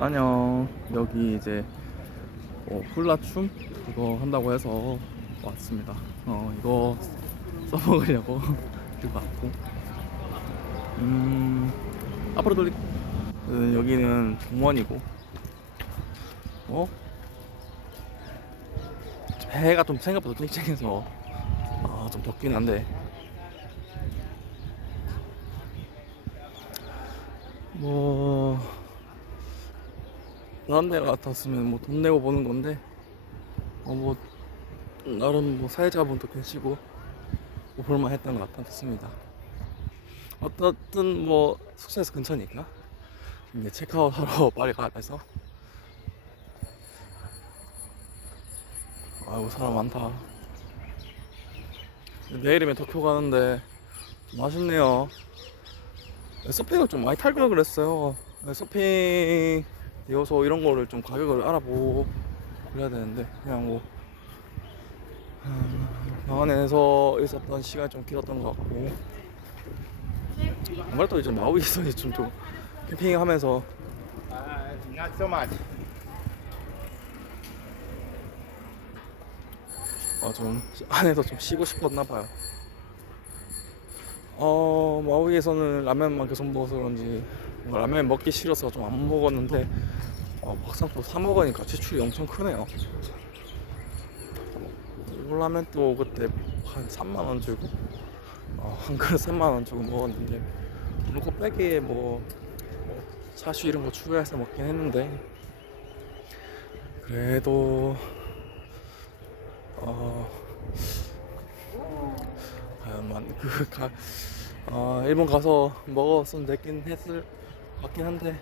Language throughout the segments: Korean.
안녕. 여기 이제 어, 훌라춤 그거 한다고 해서 왔습니다. 어 이거 써먹으려고 들고 왔고. 음 앞으로 돌리. 음, 여기는 정원이고. 어? 해가 좀 생각보다 쨍쨍해서 아, 좀 덥긴 한데. 뭐 다른 데 같았으면 뭐 돈 내고 보는 건데. 어 뭐 나름 뭐 사회자분도 계시고 뭐 볼만 했던 것 같았습니다. 어떻든 뭐 숙소에서 근처니까 이제 체크아웃 하러 빨리 가야 서. 아이고 사람 많다. 내일이면 도쿄 가는데 좀 아쉽네요. 서핑을 좀 많이 탈걸 그랬어요. 서핑 이어서 이런 거를 좀 가격을 알아보고 그래야 되는데 그냥 뭐 음, 병원에서 있었던 시간이 좀 길었던 것 같고 아무래도 이제 마우이에서 이제 좀, 좀 캠핑하면서 much. 어, 좀 안에서 좀 쉬고 싶었나 봐요. 어 마우이에서는 라면만 계속 먹어서 그런지 라면 먹기 싫어서 좀 안 먹었는데 어, 막상 또 사 먹으니까 지출이 엄청 크네요. 라면 또 그때 한 3만 원 주고 어, 한 그릇 3만 원 주고 먹었는데 오늘 곱빼기에 뭐, 뭐 차슈 이런 거 추가해서 먹긴 했는데 그래도 어 과연만 그가 어, 일본 가서 먹었으면 됐긴 했을 것 같긴 한데.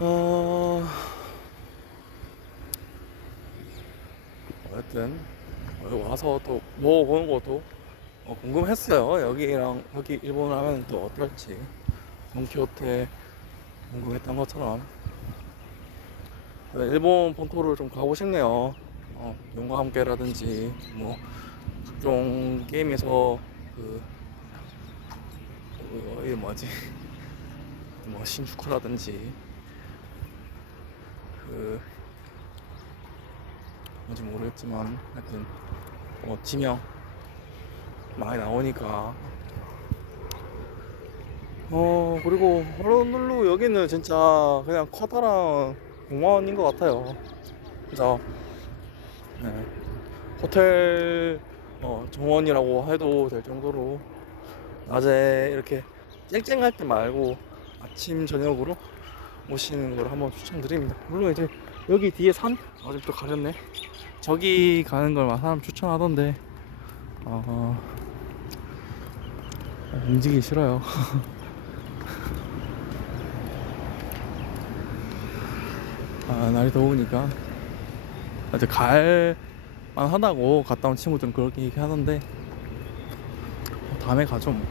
어 어쨌든 와서 또 먹어보는 것도 어, 궁금했어요. 여기랑 여기 일본 하면 또 어떨지. 돈키호테 궁금했던 것처럼. 네, 일본 본토를 좀 가고 싶네요. 어, 용과 함께라든지 뭐 각종 게임에서 그, 그 이게 뭐지? 뭐 신주쿠라든지 그 뭔지 모르겠지만 하여튼 뭐 지명 많이 나오니까 어 그리고 호놀룰루 여기는 진짜 그냥 커다란 공원인 것 같아요. 그죠? 네. 호텔 어, 정원이라고 해도 될 정도로 낮에 이렇게 쨍쨍할 때 말고 아침 저녁으로 오시는 걸 한번 추천드립니다. 물론 이제 여기 뒤에 산 아직도 가렸네. 저기 가는 걸 사람 추천하던데 어, 움직이기 싫어요. 아, 날이 더우니까 이제 갈만 하다고 갔다 온 친구들은 그렇게 얘기하던데 뭐 다음에 가죠 뭐.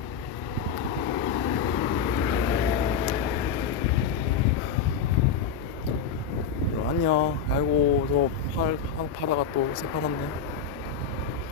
그럼 안녕 아이고 저 팔, 파- 파다가 또 새파랗네